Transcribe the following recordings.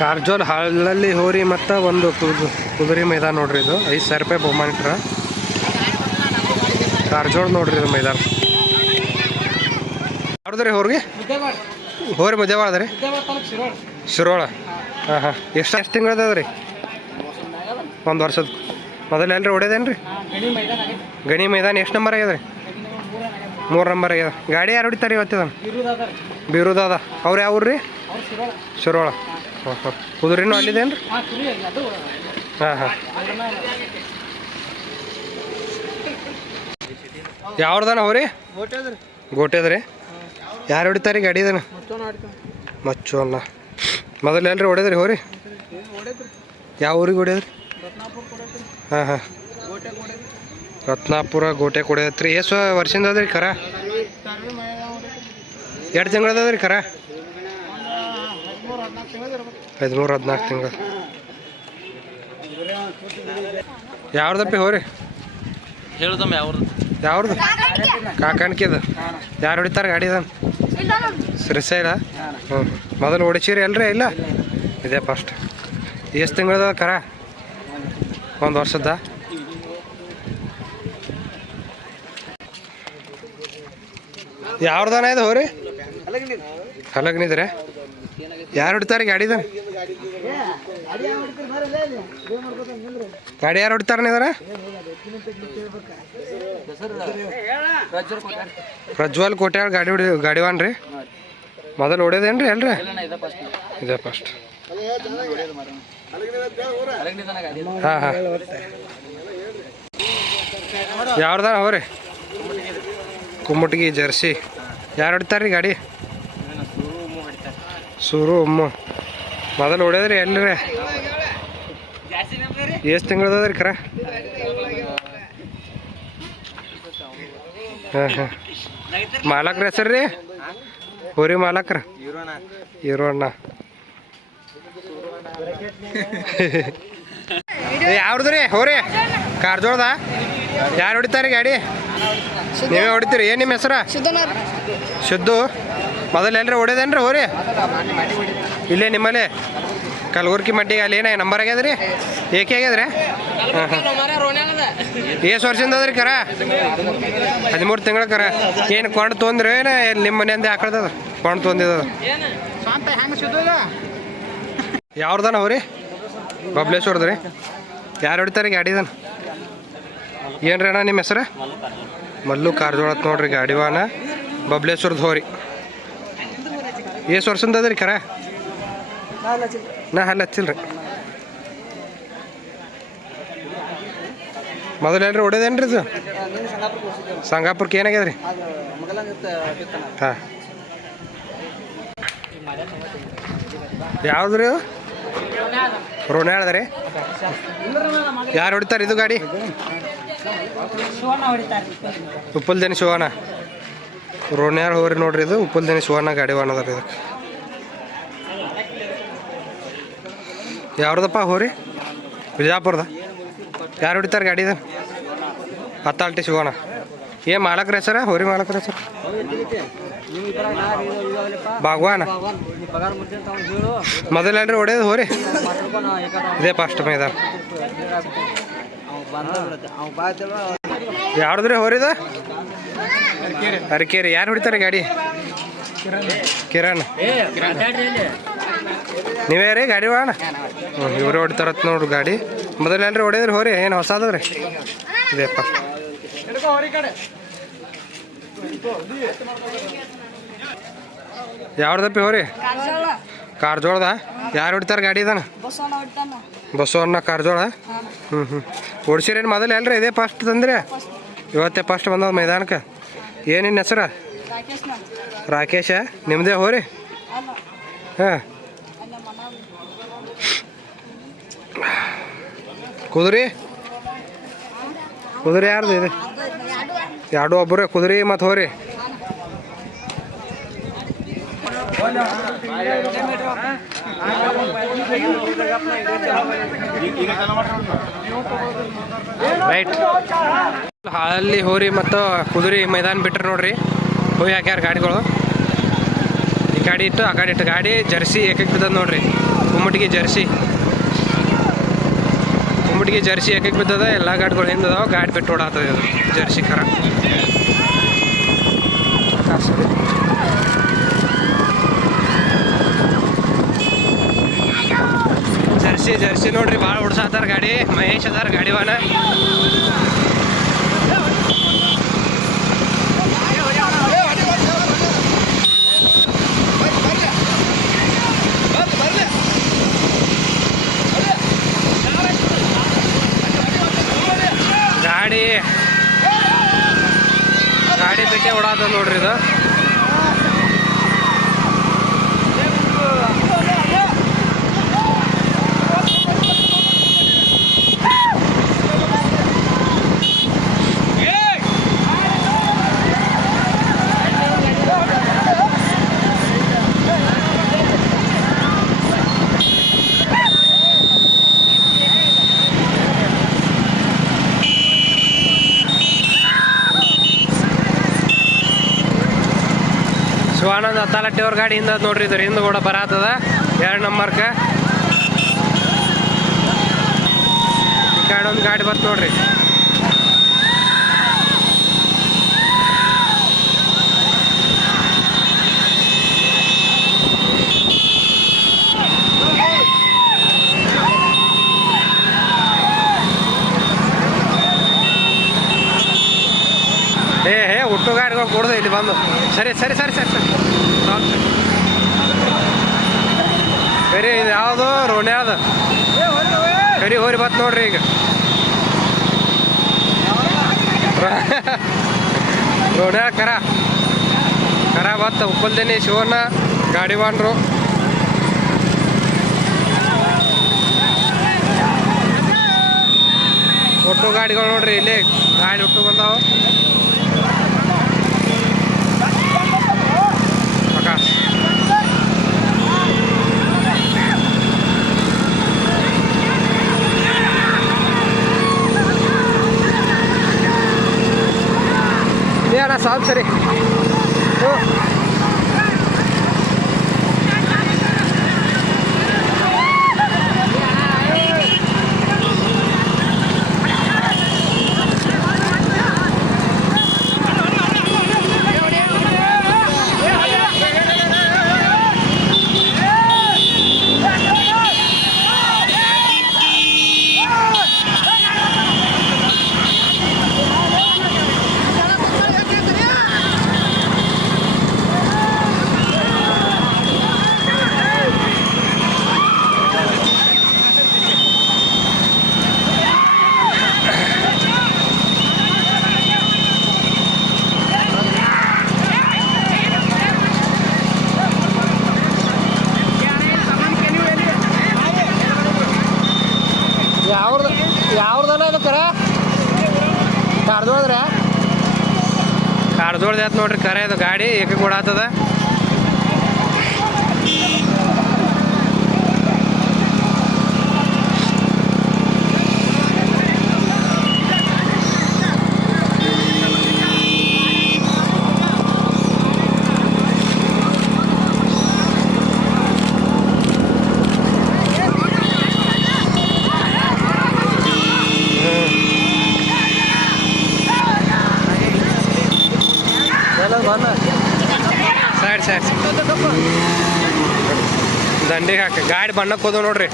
ಕಾರ್ಜೋಲ್ ಹಾಲಲ್ಲಿ ಹೋರಿ ಮತ್ತು ಒಂದು ಕುದು ಕುದುರೆ ಮೈದಾನ ನೋಡ್ರಿ ಇದು. ಐದು ಸಾವಿರ ರೂಪಾಯಿ ಬಹುಮಾನ ಕಾರ್ಜೋಳ್ ನೋಡ್ರಿ ಇದು ಮೈದಾನ. ಯಾವ್ದ್ರಿ ಹೋರಿಗೆ? ಹೋರಿ ಅದ ರೀ? ಶಿರೋಳ. ಹಾಂ ಹಾಂ. ಎಷ್ಟು ಎಷ್ಟು ತಿಂಗಳದ ಅದ ರೀ? ಒಂದು ವರ್ಷದ. ಮೊದಲು ಎಲ್ರಿ ಹೊಡೆದೇನ್ರಿ ಗಣಿ ಮೈದಾನ ಎಷ್ಟು ನಂಬರ್ ಆಗ್ಯದ ರೀ? ಮೂರು ನಂಬರ್ ಆಗ್ಯದ. ಗಾಡಿ ಯಾರು ಹೊಡಿತಾರೆ ಇವತ್ತಿದ ಬೀರುದಾದ ಅವ್ರು ಯಾವ ರೀ ಶಿರೋಳ. ಹಾಂ ಹಾಂ. ಕುದುರೆನೂ ಅಲ್ಲಿದೇನು ರೀ ಹಾಂ ಹಾಂ. ಯಾವ್ದಾನ ಹೋರಿ ಗೋಟೆದ್ರಿ ಯಾರು ಹೊಡಿತಾರೆ ಗಾಡಿ ಇದನ್ನ? ಮಚ್ಚು ಅಲ್ಲ ಮೊದಲು ಎಲ್ರಿ ಹೊಡೆದ್ರಿ ಹೋರಿ? ಯಾವ ಊರಿಗೆ ಹೊಡೆದ್ರಿ? ಹಾಂ ಹಾಂ. ರತ್ನಾಪುರ ಗೋಟೆ ಕೊಡತ್ರಿ ಎಷ್ಟು ವರ್ಷದಿಂದ ಅದ್ರಿ ಖರ ಎರಡು ತಿಂಗಳದ್ರಿ ಖರ ಹದಿಮೂರು ಹದಿನಾಲ್ಕು ತಿಂಗಳು. ಯಾವ್ದಪ್ಪಿ ಹೋರಿ? ಹೇಳುದಮ್ಮ ಯಾವ್ದು? ಯಾವ್ದು? ಕಾಕಾಣಿಕೆದ ಯಾರು ಹೊಡಿತಾರೆ ಗಾಡಿ ಇದನ್ ಶ್ರೀಶೈಲ ಹ್ಞೂ ಮೊದಲು ಹೊಡಿಸಿರಿ ಅಲ್ರಿ ಇಲ್ಲ? ಇದೇ ಫಸ್ಟ್ ಎಷ್ಟು ತಿಂಗಳದ ಕರ? ಒಂದು ವರ್ಷದ ಯಾವ್ದಾನ ಇದು ಹೋರಿ? ಹಲಗ್ನಿದ್ರೆ ಯಾರು ಹೊಡಿತಾರೆ ಗಾಡಿದ ಗಾಡಿ ಯಾರು ಹೊಡಿತಾರ ಇದಾರ? ಪ್ರಜ್ವಲ್ ಕೋಟೆ ಗಾಡಿ ಹೊಡಿ ಗಾಡಿವಾನ್ ರೀ ಮೊದಲು ಹೊಡ್ಯದೇನು ರೀ ಅಲ್ರಿ ಇದೇ ಫಸ್ಟ್ ಹಾಂ ಹಾಂ. ಯಾವ್ದಾರ ಹೋರಿ ಕುಮ್ಮಟಿಗಿ, ಜರ್ಸಿ. ಯಾರು ಹೊಡಿತಾರೆ ರೀ ಗಾಡಿ? ಸೂರು ಅಮ್ಮ ಮೊದಲು ಹೊಡ್ಯದ್ರಿ ಎಲ್ರಿ? ಎಷ್ಟು ತಿಂಗಳದ ರೀ ಕರ? ಹಾಂ ಹಾಂ. ಮಾಲಕ್ರ ಹೆಸರು ರೀ ಹೋರಿ ಮಾಲಕ್ರ ಇರೋಣ ರೀ? ಹೋರಿ. ಕಾರ್ಜೋಳದ ಯಾರು ಹೊಡಿತಾರೆ ಗಾಡಿ? ನೀವೇ ಹೊಡಿತೀರಿ. ಏನು ನಿಮ್ಮ ಹೆಸರ? ಶುದ್ಧು. ಮೊದಲು ಎಲ್ರಿ ಹೊಡೆದೇನ್ರಿ? ಹೋರಿ. ಇಲ್ಲೇ ನಿಮ್ಮಲ್ಲಿ? ಕಲಬುರ್ಗಿ ಮಟ್ಟಿಗೆ ಅಲ್ಲಿ ಏನ ನಂಬರ್ ಆಗ್ಯದ್ರಿ? ರೀ ಏಕೆ ಆಗ್ಯದ್ರಿ? ಹಾಂ ಹಾಂ ಎಷ್ಟು ವರ್ಷದಿಂದ ಅದ್ರಿ ಕರ? ಹದಿಮೂರು ತಿಂಗಳ ಕರ. ಏನು ಕೊಂಡು ತೊಂದ್ರೆ ಏನ ನಿಮ್ಮ ಮನೆಯಿಂದ ಹಾಕಳ್ದದ ಕೊಂಡು ತೊಂದಿದ ಯಾವ್ದನ ಅವ್ರಿ? ಬಬ್ಲೇಶ್ವರದ್ರಿ. ಯಾರು ಹೊಡಿತಾರೆ ಗಾಡಿದನ ಏನು ರೀ ಅಣ್ಣ ನಿಮ್ಮ ಹೆಸರು? ಮಲ್ಲು ಕಾರ್ಜೋಳತ್ ನೋಡ್ರಿ ಗಾಡಿವಾನ ಬಬ್ಲೇಶ್ವರದ ಹೋರಿ. ಎಷ್ಟು ವರ್ಷದಿಂದ ಅದ್ರಿ ಕರ? ನಾ ಹಲ್ಲ ಹಚ್ಚಿಲ್ರಿ. ಮೊದಲು ಏನ್ರಿ ಹೊಡೆದೇನ್ರಿ ಇದು? ಸಂಗಾಪುರಕ್ಕೆ ಏನಾಗ್ಯದ ರೀ ಹಾಂ. ಯಾವ್ದು ರೀ ಹೇಳದ್ರಿ ರೀ. ಯಾರು ಹೊಡಿತಾರೆ ಇದು ಗಾಡಿ? ಉಪ್ಪಲ್ದೇನಿ ಶಿವಣ್ಣ ರೋಣ್ಯಾಳ ಹೋಗ್ರಿ ನೋಡ್ರಿ ಇದು. ಉಪ್ಪಲ್ದೇನಿ ಶಿವಣ್ಣ ಗಾಡಿ ವಾಹನ ಅದ ರೀ ಇದಕ್ಕೆ. ಯಾವ್ದಪ್ಪ ಹೋರಿ? ಬಿಜಾಪುರದ? ಯಾರು ಹೊಡಿತಾರೆ ಗಾಡಿ ಇದು? ಹತ್ತಾಲ್ಟಿ ಸಿಗೋಣ ಏನು ಮಾಲಕ್ರ ಸರ ಹೋರಿ ಮಾಡಕ್ರೆ ಸರ್ ಭಗವಾನ. ಮೊದಲೇನ್ರಿ ಹೊಡೆಯೋದು ಹೋರಿ. ಇದೇ ಫಸ್ಟ್ ಮೈದಾನ ಯಾವ್ದ್ರಿ ಹೋರಿದ? ಅರಕೇರಿ. ಯಾರು ಹೊಡಿತಾರೆ ಗಾಡಿ? ಕಿರಣ್. ನೀವೇ ರೀ, ಗಾಡಿ ವಾಣ ಹ್ಞೂ ಇವ್ರೇ ನೋಡ್ರಿ ಗಾಡಿ. ಮೊದಲೇನ್ರಿ ಹೊಡೆದ್ರಿ, ಹೋರಿ, ಏನು ಹೊಸದ್ರಿ ಇದೇಪ್ಪ. ಯಾವ್ದಪ್ಪಿ ಹೋರಿ? ಕಾರ್ಜೋಳದ? ಯಾರು ಹೊಡಿತಾರೆ ಗಾಡಿ ಇದನ್ನ? ಬಸವಣ್ಣ ಕಾರ್ಜೋಳ? ಹ್ಞೂ ಹ್ಞೂ ಓಡಿಸಿರೇನು ಮೊದಲು ಎಲ್ರಿ ಇದೇ ಫಸ್ಟ್ ತಂದ್ರಿ? ಇವತ್ತೇ ಫಸ್ಟ್ ಬಂದದ ಮೈದಾನಕ್ಕೆ? ಏನೇನು ಹೆಸರ? ರಾಕೇಶ. ನಿಮ್ದೇ ಹೋರಿ? ಹಾಂ. ಕುದುರೆ? ಕುದುರೆ ಯಾರ್ದು ಇದೆ? ಎರಡು ಒಬ್ಬರೇ, ಕುದುರೆ ಮತ್ತು ಹೋರಿ. ರೈಟ್ ಹಾಳಲ್ಲಿ ಹೋರಿ ಮತ್ತು ಕುದುರೆ ಮೈದಾನ ಬಿಟ್ರೆ ನೋಡ್ರಿ. ಹೋಗಿ ಹಾಕ್ಯಾರ ಗಾಡಿಗಳು? ಈ ಗಾಡಿ ಇಟ್ಟು ಆ ಗಾಡಿ ಇಟ್ಟು ಗಾಡಿ, ಜರ್ಸಿ ಏಕಕ್ಕೆ ಬಿದ್ದದ ನೋಡ್ರಿ. ಕುಮ್ಮಟಿಗೆ ಜರ್ಸಿ. ಕುಮ್ಮಟಿಗೆ ಜರ್ಸಿ ಏಕಕ್ಕೆ ಬಿದ್ದದ, ಎಲ್ಲ ಗಾಡಿಗಳು ಅದಾವ ಗಾಡಿ ಬಿಟ್ಟು ಓಡಾತದ ಇದು ಜರ್ಸಿ ಖರ ಜರ್ಸಿ ಜರ್ಸಿ ನೋಡ್ರಿ ಭಾಳ ಉಡ್ಸಾತಾರ ಗಾಡಿ, ಮಹೇಶ್ ಅದಾರ ಗಾಡಿವಾನ ಗಾಡಿ ಗಾಡಿ ಓಡಾತ ನೋಡ್ರಿ ಇದು. ಶಿವಾನಂದ ಹತ್ತಾಲಟ್ಟಿ ಅವ್ರ ಗಾಡಿ ಹಿಂದ ನೋಡ್ರಿ ಇದ್ರ ಹಿಂದೆ ಕೂಡ ಬರಾತದ ಎರಡು ನಂಬರ್ಕ ಈ ಕಡೆ ಒಂದು ಗಾಡಿ ಬರ್ತ ನೋಡ್ರಿ ಏ ಹೇ ಹುಟ್ಟು ಗಾಡಿಗಳು ಕೊಡೋದು ಇಲ್ಲಿ ಬಂದು. ಸರಿ ಸರಿ ಸರಿ ಸರಿ ಸರಿ. ಕರಿ, ಇದು ಯಾವುದು? ರೋಣ ಯಾವ್ದು? ಕರಿ, ಹೋರಿ ಬತ್ ನೋಡ್ರಿ ಈಗ. ರೋಣ ಕರ? ಕರ ಬತ್ತ ಉಪ್ಪಲ್ದೇನೆ ಶಿವಣ್ಣ ಗಾಡಿ ಬಾಂಡ್ರು ಒಟ್ಟು ಗಾಡಿಗಳು ನೋಡ್ರಿ, ಇಲ್ಲಿ ಗಾಡಿ ಹುಟ್ಟು ಬಂದಾವ ಪ್ರಕಾಶ್ ಏನ ಸಾಕು ಸರಿ ಹ್ಞೂ. ಯಾವ್ದು ಯಾವ್ದನ ಇದು ಕರ ಕಾರ್ದೋಳ್ದ್ರೆ ಕಾರ್ದೋಳ್ದು ಆಯ್ತು ನೋಡ್ರಿ ಕರೆ ಅದು ಗಾಡಿ ಏಕೆ ಕೂಡ ಸೈಡ್ ದಂಡಿಗೆ ಹಾಕಿ ಗಾಡಿ ಬಣ್ಣಕ್ಕೆ ಹೋದವು ನೋಡ್ರಿ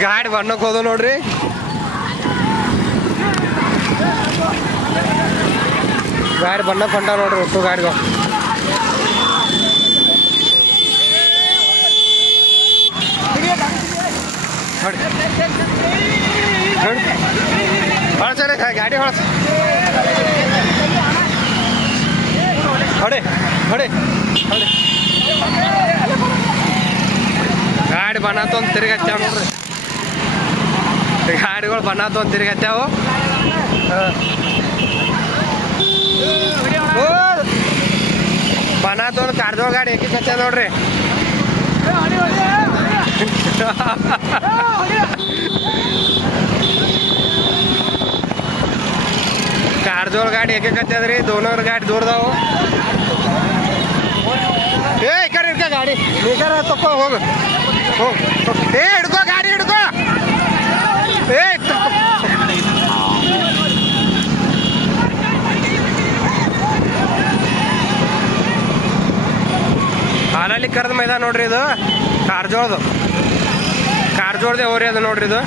ಗಾಡಿ ಬಣ್ಣಕ್ಕೆ ಹೋದವು ನೋಡ್ರಿ ಗಾಡಿ ಬಣ್ಣಕ್ಕೆ ಹೊಂಟ ನೋಡ್ರಿ ಒಟ್ಟು ನೋಡಿ ಹೊಳಸರಿ ಗಾಡಿ ಹೊಳಸ ಹೊಡೆ ಹೊಡೆ ಹೊಡೆ. ಗಾಡಿ ಬಣ್ಣ ಅಂತ ತಿರುಗತ್ತಾವ ನೋಡ್ರಿ. ಗಾಡಿಗಳು ಬಣ್ಣ ಅಂತ ತಿರುಗತ್ತಾವು ಬಣ್ಣ ಅಂತ ಕಾರ್ದೋಳ ಗಾಡಿ ಏಕೆ ಕಚ್ಚ ನೋಡ್ರಿ. ಕಾರ್ಜೋಳ ಗಾಡಿ ಏಕೆ ಕಚ್ಚದ್ರಿ ದೋನವ್ರ ಗಾಡಿ ದೂರದಾವು. ಗಾಡಿ. ಬೇಕಾರ ತಕೋ, ಹೋಗು. ಏ, ಹಿಡ್ಕೋ, ಗಾಡಿ ಹಿಡ್ಕೋ. ಏ. ಹಾಲಲ್ಲಿ ಕರೆದ ಮೈದಾನ ನೋಡ್ರಿ ಇದು. ಕಾರ್ಜೋಳದು ಕಾರ್ಜೋಳದೆ ಓರಿ ಅದು ನೋಡ್ರಿ ಇದು.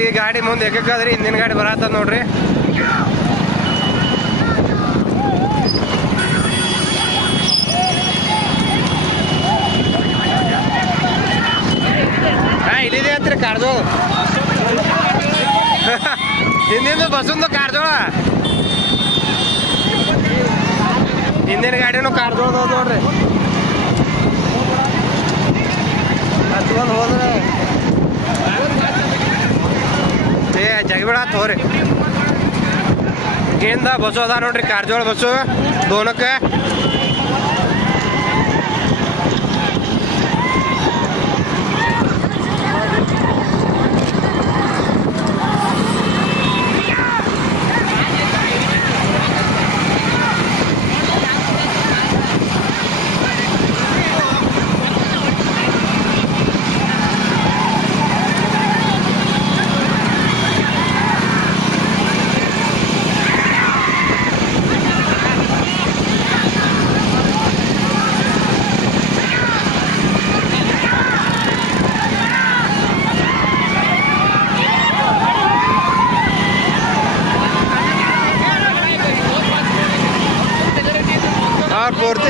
ಈ ಗಾಡಿ ಮುಂದೆ ಎಕ್ಕದ್ರಿ ಹಿಂದಿನ ಗಾಡಿ ಬರತ್ತ ನೋಡ್ರಿ. ಹಾ ಇಲ್ಲಿದೆ ಅಂತ್ರಿ ಕಾರ್ಜೋಳ ಹಿಂದಿಂದ ಬಸ್ಸೊಂದು ಕಾರ್ಜೋಳ ಹಿಂದಿನ ಗಾಡಿನೂ ಕಾರ್ಜೋಳ ನೋಡ್ರಿ. ಹತ್ಕೊಂಡು ಹೋದ್ರೆ. ಏ ಜಗಬೇಡ ತೋರಿ ಏನ್ದ ಬಸ್ಸು ಅದ ನೋಡ್ರಿ ಕಾರ್ಜೋಳ ಬಸ್ಸು ದೋನಕ್ಕೆ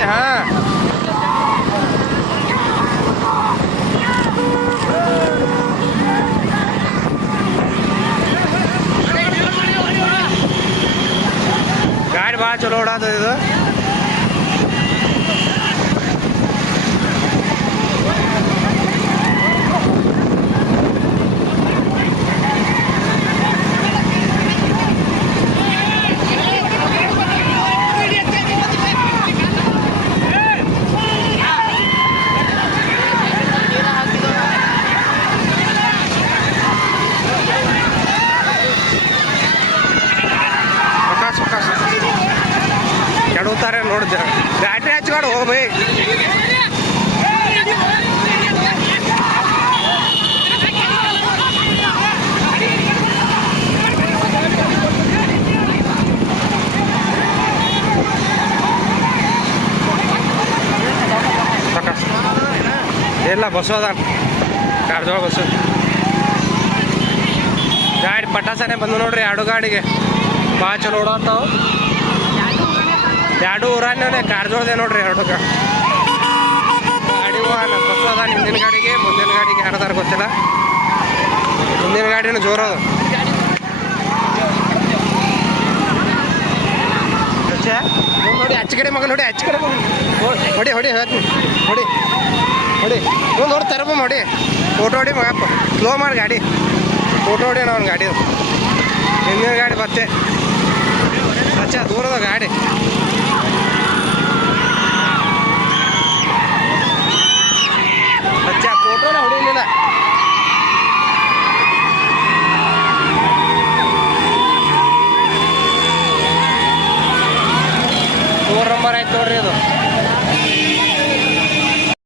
हाँ ಗಾಡಿ ಭಾಳ ಚಲೋ ಓಡಾತದ ಇದು ನೋಡಿದ ಬ್ಯಾಟ್ರಿ ಹಚ್ಕೊಂಡು ಹೋಗಿ ಎಲ್ಲ ಬಸ್ಸು ಅದ ಬಸ್ಸು ಗಾಡಿ ಪಟಾಸನೆ ಬಂದು ನೋಡ್ರಿ ಎರಡು ಗಾಡಿಗೆ. ಭಾಳ ಚಲೋ ಓಡಾಡ್ತಾವ. ಎರಡು ಊರನ್ನೇ ಕಾರ್ಜೋಳದೆ ನೋಡ್ರಿ ಎರಡಕ್ಕೆ ಗಾಡಿ ವಾಹನ. ಬಸ್ಸು ಅದ ಹಿಂದಿನ ಗಾಡಿಗೆ ಮುಂದಿನ ಗಾಡಿಗೆ ಯಾರದಾರ ಗೊತ್ತಿಲ್ಲ. ಮುಂದಿನ ಗಾಡಿನೂ ಜೋರ ನೋಡ್ ನೋಡಿ ಹಚ್ಚ ಕಡೆ ಮಗ ನೋಡಿ ಹಚ್ಚ ಕಡೆ ಮಗ ಹೊಡಿ ಹೊಡಿ ಹೇಳ್ತೀನಿ ಹೊಡಿ. ಹೊಡಿ. ಒಂದು ನೋಡಿ ತರಬ ಹೊಡಿ ಫೋಟೋ ಹೊಡಿ ಮಗಪ್ಪ ಸ್ಲೋ ಮಾಡಿ ಗಾಡಿ. ಫೋಟೋ ಹೊಡಿ ನಾವು ಗಾಡಿ ಹಿಂದಿನ ಗಾಡಿ ಬರ್ತೆ ಅಚ್ಚ ದೂರದ ಗಾಡಿ. ಹೊಡಿಲಿಲ್ಲ ಮೂರು ನಂಬರ್ ಆಯ್ತು ನೋಡ್ರಿ ಅದು.